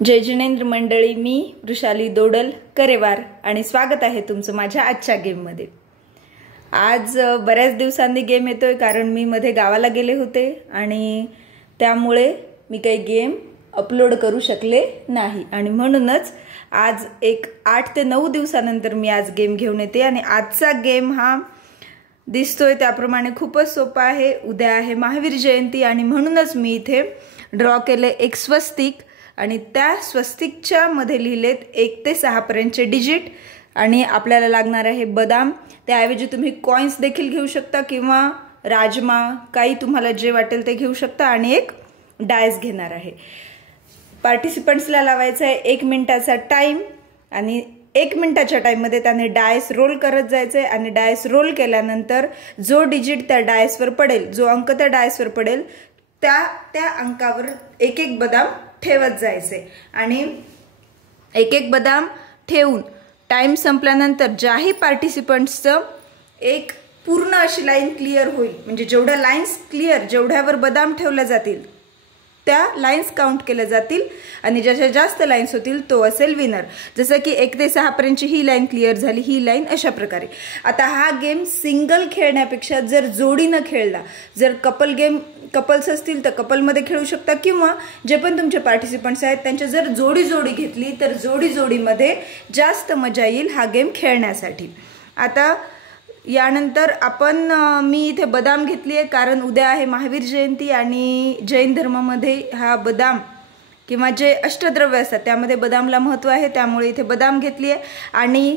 जय जिनेंद्र मंडळी, मी वृषाली दोडल करेवार आणि स्वागत आहे तुमचं माझ्या आजच्या गेममध्ये। आज बऱ्याच दिवसांनी गेम येतोय कारण मी मध्ये गावाला गेले होते आणि त्यामुळे मी काही गेम अपलोड करू शकले नाही आणि म्हणूनच आज एक 8 ते 9 दिवसानंतर मी आज गेम घेऊन येते आणि आजचा गेम हा दिसतोय त्याप्रमाणे खूपच सोपा आहे। उद्या आहे महावीर जयंती आणि म्हणूनच मी इथे ड्रॉ केले एक स्वस्तिक आणि त्या स्वस्तिकच्या मध्ये लिहिलेत 1 ते 6 पर्यंतचे डिजिट आणि आपल्याला लागणार आहे बदाम। त्याऐवजी तुम्ही कॉइन्स देखील घेऊ शकता किंवा राजमा, काही तुम्हाला जे वाटेल ते घेऊ शकता आणि एक डायस घेणार आहे। पार्टिसिपंट्सला लावायचा आहे 1 मिनिटाचा टाइम आणि 1 मिनिटाच्या टाइम मध्ये त्याने डायस रोल करत जायचे आणि डायस रोल केल्यानंतर जो डिजिट त्या डायसवर पडेल, जो अंक त्या डायसवर पडेल त्या अंकावर एक एक बदाम ठेवत जायचे आणि एक एक बदाम ठेवून टाइम संपल्यानंतर ज्याही पार्टिसिपंट्सचं एक पूर्ण अशी लाईन क्लिअर होईल, म्हणजे जेवढ्या लाईन्स क्लिअर, जेवढ्यावर बदाम ठेवले जातील त्या लाईन्स काउंट केल्या जातील आणि ज्याच्या जास्त लाईन्स होतील तो असेल विनर। जसं की 1 ते 6 पर्यंतची ही लाईन क्लिअर झाली, ही लाईन अशा प्रकारे। आता हा गेम सिंगल खेळण्यापेक्षा जर जोडीनं खेळला, जर कपल्स असतील तर कपलमध्ये खेळू शकता किंवा जे पण तुमचे पार्टिसिपंट्स आहेत त्यांच्या जर जोडी घेतली तर जोडीमध्ये जास्त मजा येईल हा गेम खेळण्यासाठी। आता यानंतर मी इथे बदाम घेतली आहे कारण उद्या आहे महावीर जयंती आणि जैन धर्मामध्ये हा बदाम किंवा जे अष्टद्रव्य असतात त्यामध्ये बदामला महत्त्व आहे, त्यामुळे इथे बदाम घेतली आहे। आणि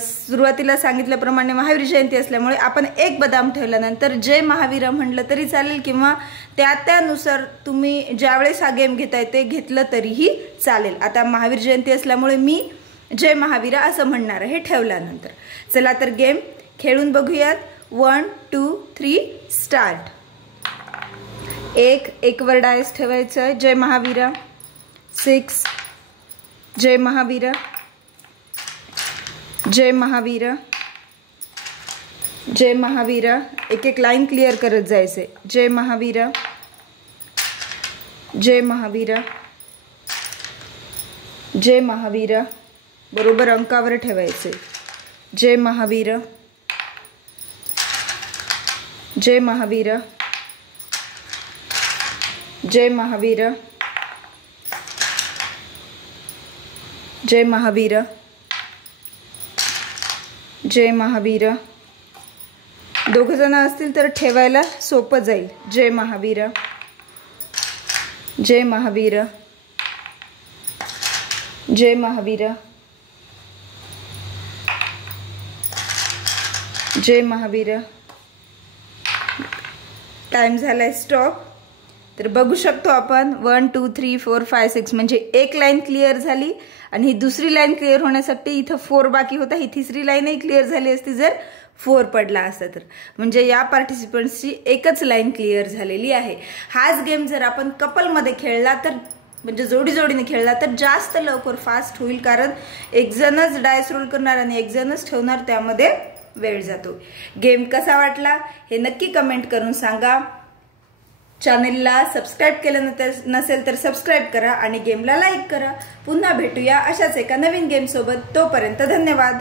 सुरुवातीला सांगितल्याप्रमाणे महावीर जयंती असल्यामुळे आपण एक बदाम ठेवल्यानंतर जय महावीर म्हटलं तरी चालेल किंवा त्यानुसार तुम्ही ज्यावेळेस हा गेम घेताय ते घेतलं तरीही चालेल। आता महावीर जयंती असल्यामुळे मी जय महावीर असं म्हणणार आहे ठेवल्यानंतर। चला तर गेम खेळून बघूयात। 1 2 3 स्टार्ट। एक वर डायस ठेवायचं आहे जय महावीर। 6 जय महावीर, जय महावीर, जय महावीर। एक लाईन क्लिअर करत जायचे जय महावीर, जय महावीर, जय महावीर। बरोबर अंकावर ठेवायचे जय महावीर, जय महावीर, जय महावीर, जय महावीर, जय महावीर। दोघ जण असतील तर ठेवायला सोपं जाईल जय महावीर, जय महावीर, जय महावीर, जय महावीर। टाइम झालाय स्टॉप। तर बघू शकतो आपण 1 2 3 4 5 6 म्हणजे एक लाईन क्लिअर झाली आणि ही दुसरी लाईन क्लिअर होण्यासाठी इथं 4 बाकी होता। ही तिसरी लाईनही क्लिअर झाली असती जर 4 पडला असता तर, म्हणजे या पार्टिसिपंट्सची एकच लाईन क्लिअर झालेली आहे। हाच गेम जर आपण कपलमध्ये खेळला तर, म्हणजे जोडीने खेळला तर जास्त लवकर फास्ट होईल कारण एक जणच डायस रोल करणार आणि एक जणच ठेवणार, त्यामध्ये वेळ जातो। गेम कसा वाटला हे नक्की कमेंट करून सांगा। चॅनलला सबस्क्राइब केलं नसेल तर सबस्क्राइब करा आणि गेमला लाईक करा। पुन्हा भेटूया अशाच एका नवीन गेम सोबत। तोपर्यंत धन्यवाद।